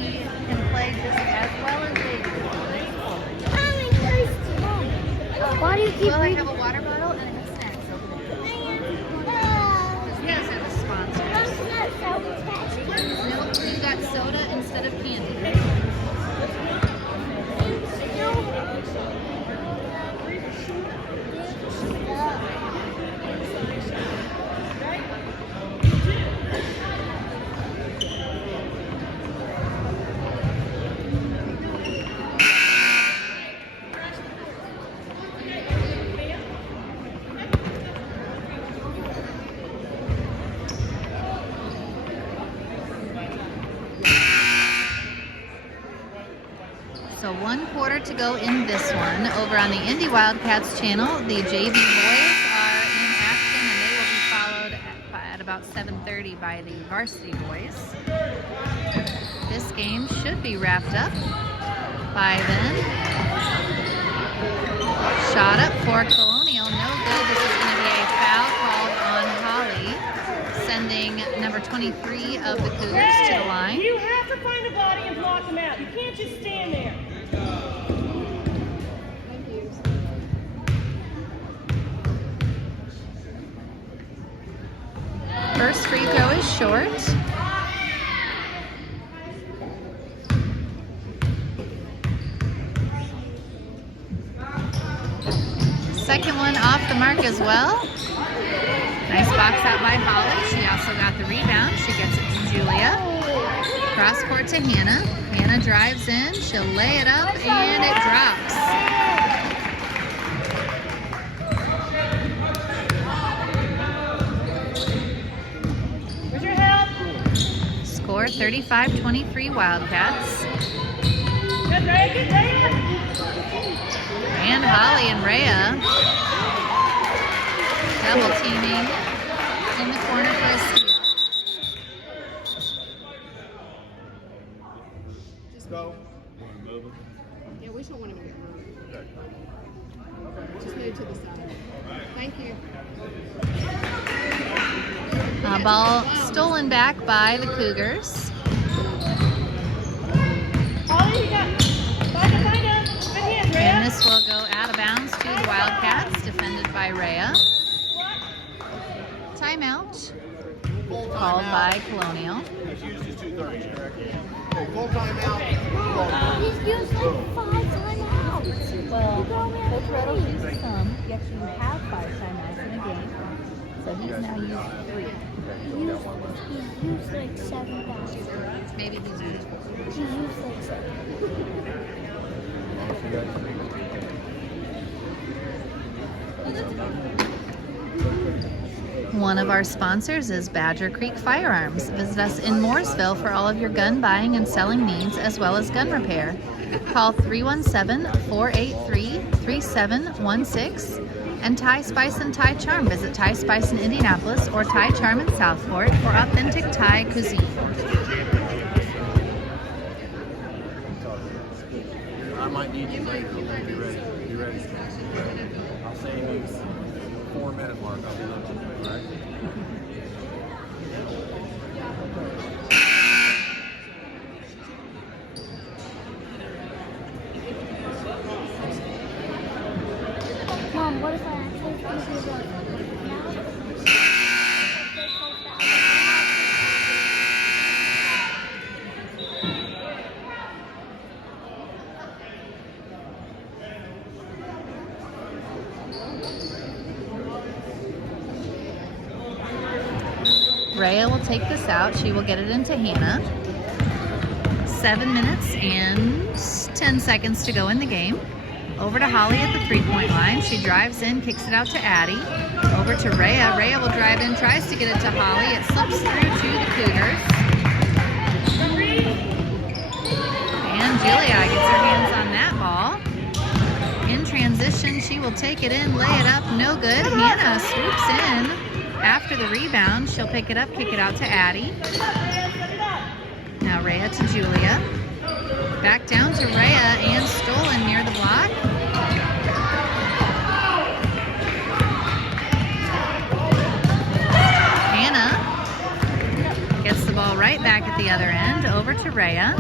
keep Well, I reading. have a water bottle and I have snacks over there. These are the sponsors. Nope, you got soda instead of candy. So 1 quarter to go in this one. Over on the Indy Wildcats channel, the JV boys are in action and they will be followed at about 7:30 by the varsity boys. This game should be wrapped up by then. Shot up for Colonial, no good. This is going to be a foul called on Holly, sending number 23 of the Cougars to the line. You have to find the body and block them out. You can't just stand there. First free throw is short. Second one off the mark as well. Nice box out by Holly. She also got the rebound. She gets it to Julia. Cross court to Hannah. Hannah drives in. She'll lay it up and it drops. Where's your help? Score 35-23 Wildcats. Good, Ray. Good, Ray. And Holly and Rhea double teaming in the corner for a steal. Just go. Yeah, we don't want him to get moved. Just move to the side. Thank you. Ball stolen back by the Cougars. Holly, you got. Find him. Good hands, Ray. And this will go out of bounds to the Wildcats, defended by Rhea. Timeout called by Colonial. He's used his 230s, correct? Okay, full timeout. He's used like 5 timeouts. Well, You told me Coach Red will already. use some. You actually have 5 timeouts in a game. So he's now used 3. He's used like 7,000. Maybe he's used. He's used like 7. One of our sponsors is Badger Creek Firearms. Visit us in Mooresville for all of your gun buying and selling needs, as well as gun repair. Call 317-483-3716. And Thai Spice and Thai Charm. Visit Thai Spice in Indianapolis or Thai Charm in Southport for authentic Thai cuisine. I might need you later. Be ready. Be ready. I'll say you 4-minute mark. I'll be looking. All right? Mom, what if I actually think he's like Rhea will take this out. She will get it into Hannah. 7 minutes and 10 seconds to go in the game. Over to Holly at the 3-point line. She drives in, kicks it out to Addie. Over to Rhea. Rhea will drive in, tries to get it to Holly. It slips through to the Cougars. And Julia gets her hands on that ball. In transition, she will take it in, lay it up, no good. Hannah swoops in. After the rebound, she'll pick it up, kick it out to Addie. Now Rhea to Julia. Back down to Rhea and stolen near the block. Hannah gets the ball right back at the other end. Over to Rhea.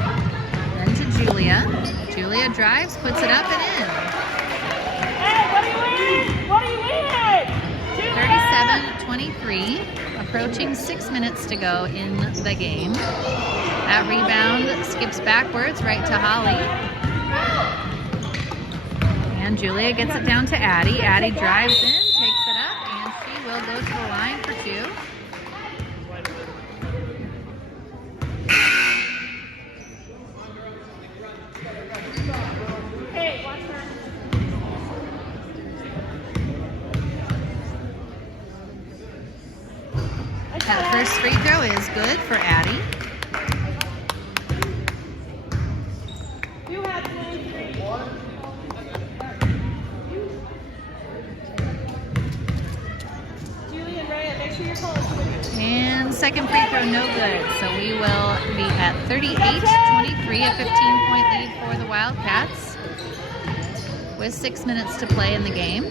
Then to Julia. Julia drives, puts it up and in. Hey, what What are you winning? 37-23, approaching 6 minutes to go in the game. That rebound skips backwards right to Holly. And Julia gets it down to Addie. Addie drives in, takes it up, and she will go to the line for 2. Hey, watch her. That first free throw is good for Addie. You have 23. Julie and Rhea, make sure you're close. And second free throw, no good. So we will be at 38-23, a 15-point lead for the Wildcats with 6 minutes to play in the game.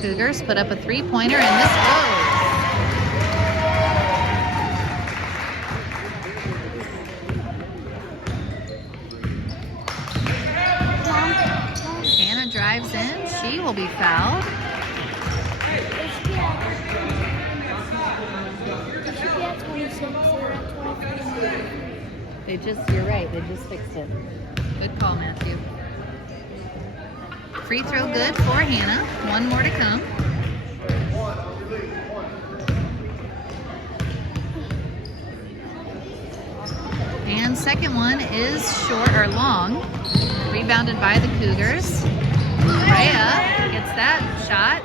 Cougars put up a 3-pointer, and this goes. Hannah drives in. She will be fouled. You're right, they just fixed it. Good call, Matthew. Free throw good for Hannah. One more to come. And second one is short or long. Rebounded by the Cougars. Rhea gets that shot.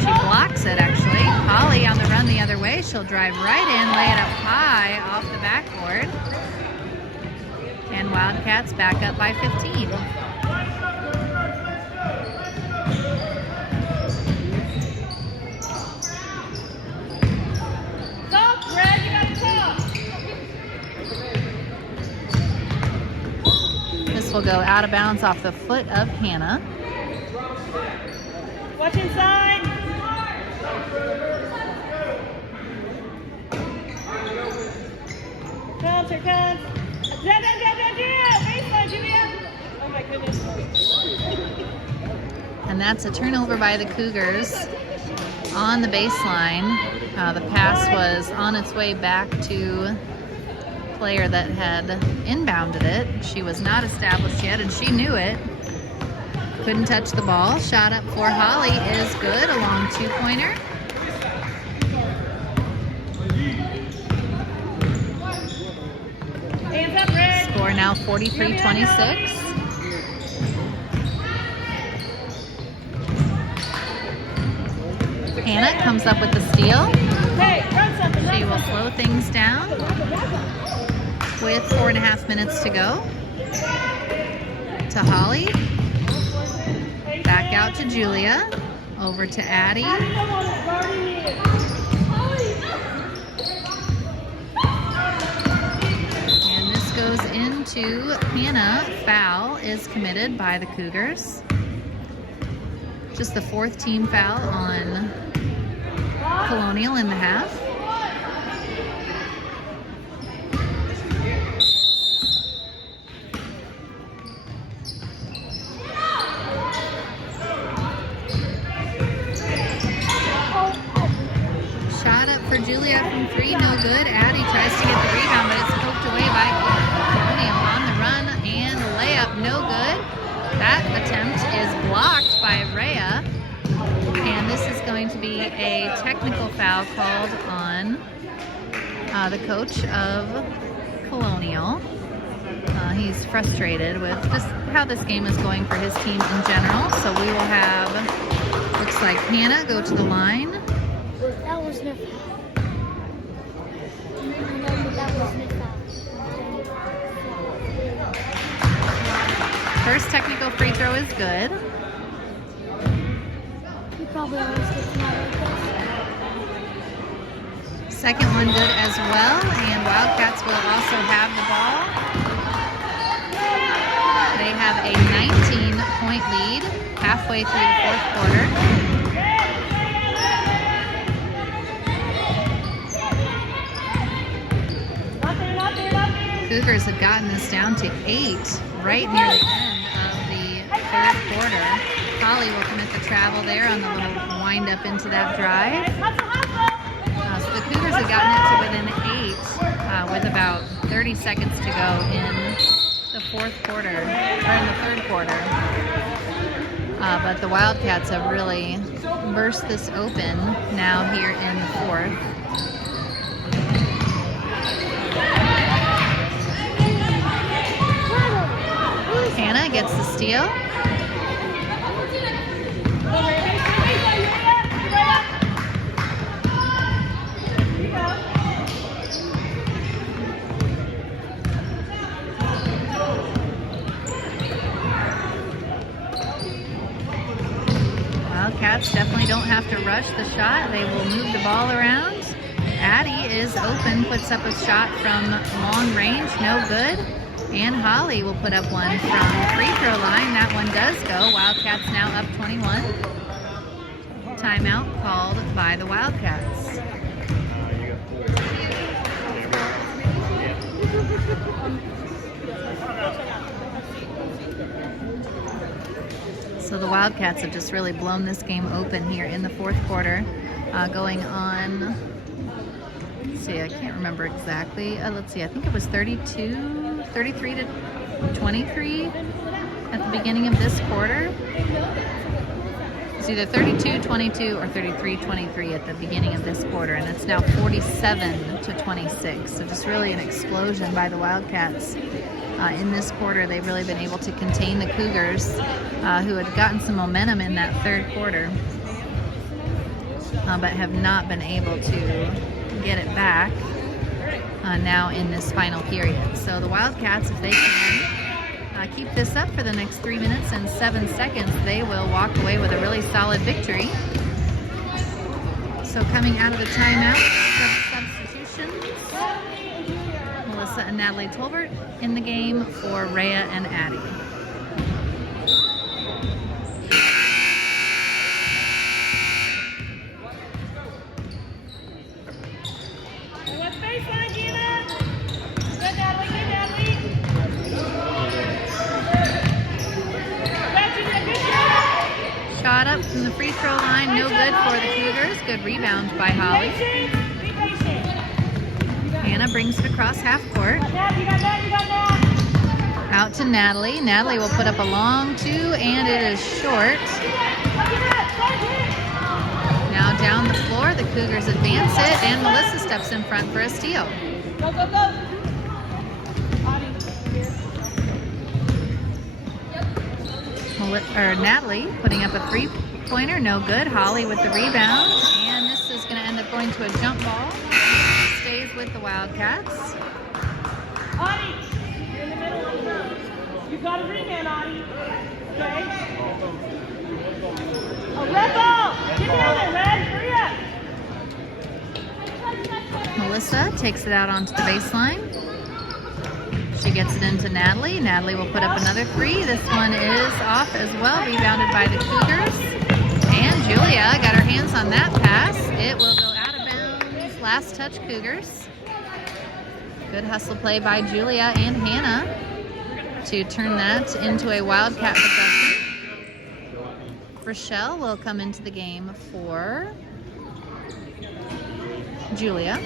She blocks it, actually. Holly on the run the other way. She'll drive right in, lay it up high off the backboard. And Wildcats back up by 15. Stop, Greg, you gotta talk. This will go out of bounds off the foot of Hannah. Watch inside. Comes, here comes. Baseline, Julia. Oh my goodness. And that's a turnover by the Cougars on the baseline. The pass was on its way back to a player that had inbounded it. She was not established yet, and she knew it. Couldn't touch the ball. Shot up for Holly is good. A long 2-pointer. Hands up, Red. Score now 43-26. Hannah comes up with the steal. Hey, run something. She will slow things down with 4.5 minutes to go. To Holly. Back out to Julia. Over to Addie. And this goes into Hannah. Foul is committed by the Cougars. Just the 4th team foul on Colonial in the half. Shot up for Julia from 3, no good. Addie tries to get the rebound, but it's poked away by Colonial on the run, and layup no good. That attempt is blocked by Rhea, and this is going to be a technical foul called on the coach of Colonial. He's frustrated with just how this game is going for his team in general. So we will have, looks like Hannah go to the line. That was no foul. That was no foul. First technical free throw is good. You probably always get fouled like this. Second one good as well, and Wildcats will also have the ball. They have a 19-point lead halfway through the 4th quarter. Cougars have gotten this down to 8 right near the end of the third quarter. Holly will commit the travel there on the little wind up into that drive. So the Cougars have gotten it to within 8 with about 30 seconds to go in the fourth quarter, or in the third quarter. But the Wildcats have really burst this open now here in the fourth. Hannah gets the steal. Wildcats definitely don't have to rush the shot. They will move the ball around. Addie is open, puts up a shot from long range, no good. And Holly will put up one from free throw line. That one does go. Wildcats now up 21. Timeout called by the Wildcats. So the Wildcats have just really blown this game open here in the fourth quarter, going on, let's see, I can't remember exactly. Let's see, I think it was 33 to 23 at the beginning of this quarter. It's either 32-22 or 33-23 at the beginning of this quarter, and it's now 47 to 26. So just really an explosion by the Wildcats. In this quarter, they've really been able to contain the Cougars, who had gotten some momentum in that third quarter, but have not been able to get it back now in this final period. So the Wildcats, if they can keep this up for the next 3 minutes and 7 seconds, they will walk away with a really solid victory. So coming out of the timeout, substitutions, Melissa and Natalie Tolbert in the game for Rhea and Addie. Shot up from the free throw line, no good for the Cougars. Good rebound by Holly. Hannah brings it across half court. Out to Natalie. Natalie will put up a long two, and it is short. Now down the floor, the Cougars advance it, and Melissa steps in front for a steal. Go, go, go. Natalie putting up a three-pointer, no good. Holly with the rebound, and this is going to end up going to a jump ball. Stays with the Wildcats. Audie, you're in the middle of the road. You've got a rebound, Audie. Okay? A red ball! Get down there, Red! Hurry up! Melissa takes it out onto the baseline. She gets it into Natalie. Natalie will put up another three. This one is off as well, rebounded by the Cougars. And Julia got her hands on that pass. It will go out of bounds. Last touch, Cougars. Good hustle play by Julia and Hannah to turn that into a Wildcat possession. Rochelle will come into the game for Julia.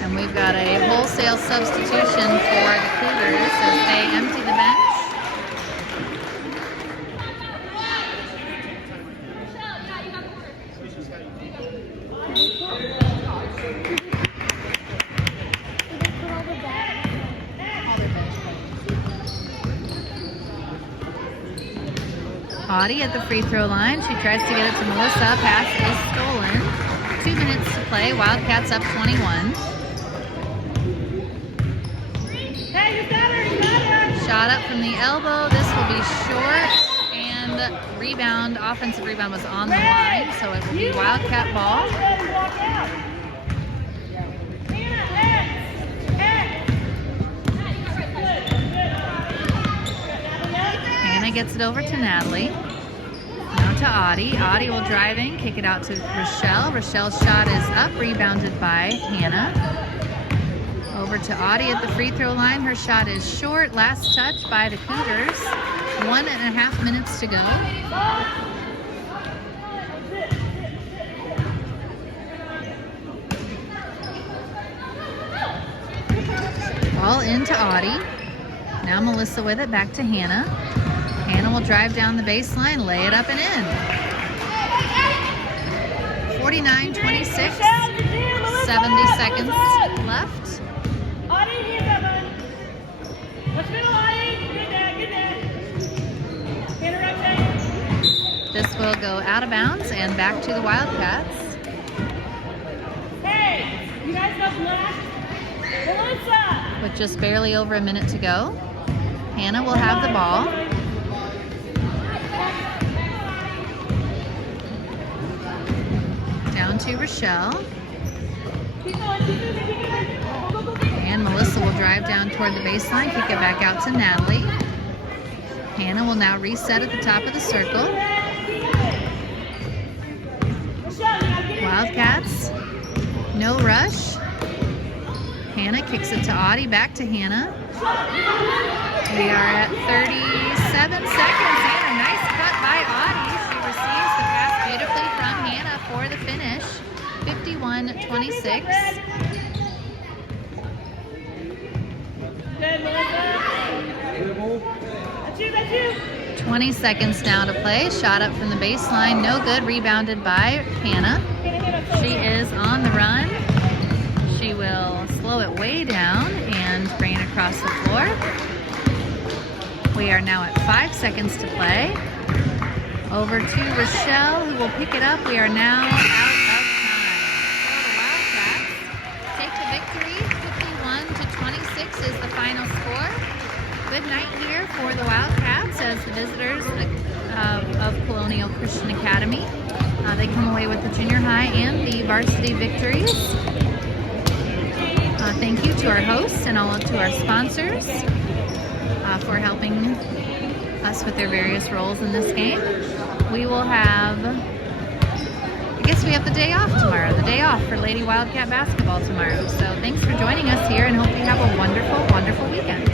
And we've got a wholesale substitution for the Cougars as they empty the bench. Audie at the free throw line. She tries to get it to Melissa. Pass is stolen. 2 minutes to play. Wildcats up 21. Shot up from the elbow. This will be short. And rebound, offensive rebound was on the line. So it will be Wildcat ball. Hannah gets it over to Natalie. Now to Audie. Audie will drive in, kick it out to Rochelle. Rochelle's shot is up, rebounded by Hannah. Over to Audie at the free throw line. Her shot is short. Last touch by the Cougars. 1.5 minutes to go. Ball into Audie. Now Melissa with it, back to Hannah. Hannah will drive down the baseline, lay it up and in. 49-26, 70 seconds left. Audie, hands up, bud. Watch middle, Audie. Good there. Hannah, rotate. This will go out of bounds and back to the Wildcats. Hey, you guys know Flash? Melissa! With just barely over a minute to go. Hannah will have the ball. Down to Rochelle. And Melissa will drive down toward the baseline, kick it back out to Natalie. Hannah will now reset at the top of the circle. Wildcats, no rush. Hannah kicks it to Audie, back to Hannah. We are at 37 seconds. Hannah, nice cut by Audie. She receives the pass beautifully from Hannah for the finish. 51-26. Good, Melissa. That's you. 20 seconds now to play. Shot up from the baseline, no good. Rebounded by Hannah. She is on the run. She will slow it way down and bring it across the floor. We are now at 5 seconds to play. Over to Rochelle, who will pick it up. We are now out of time. So the Wildcats take the victory. 51-26 is the final score. Good night here for the Wildcats as the visitors of Colonial Christian Academy. They come away with the junior high and the varsity victories. Thank you to our hosts and all to our sponsors for helping us with their various roles in this game. We will have, I guess we have the day off tomorrow, the day off for Lady Wildcat basketball tomorrow. So thanks for joining us here and hope you have a wonderful, wonderful weekend.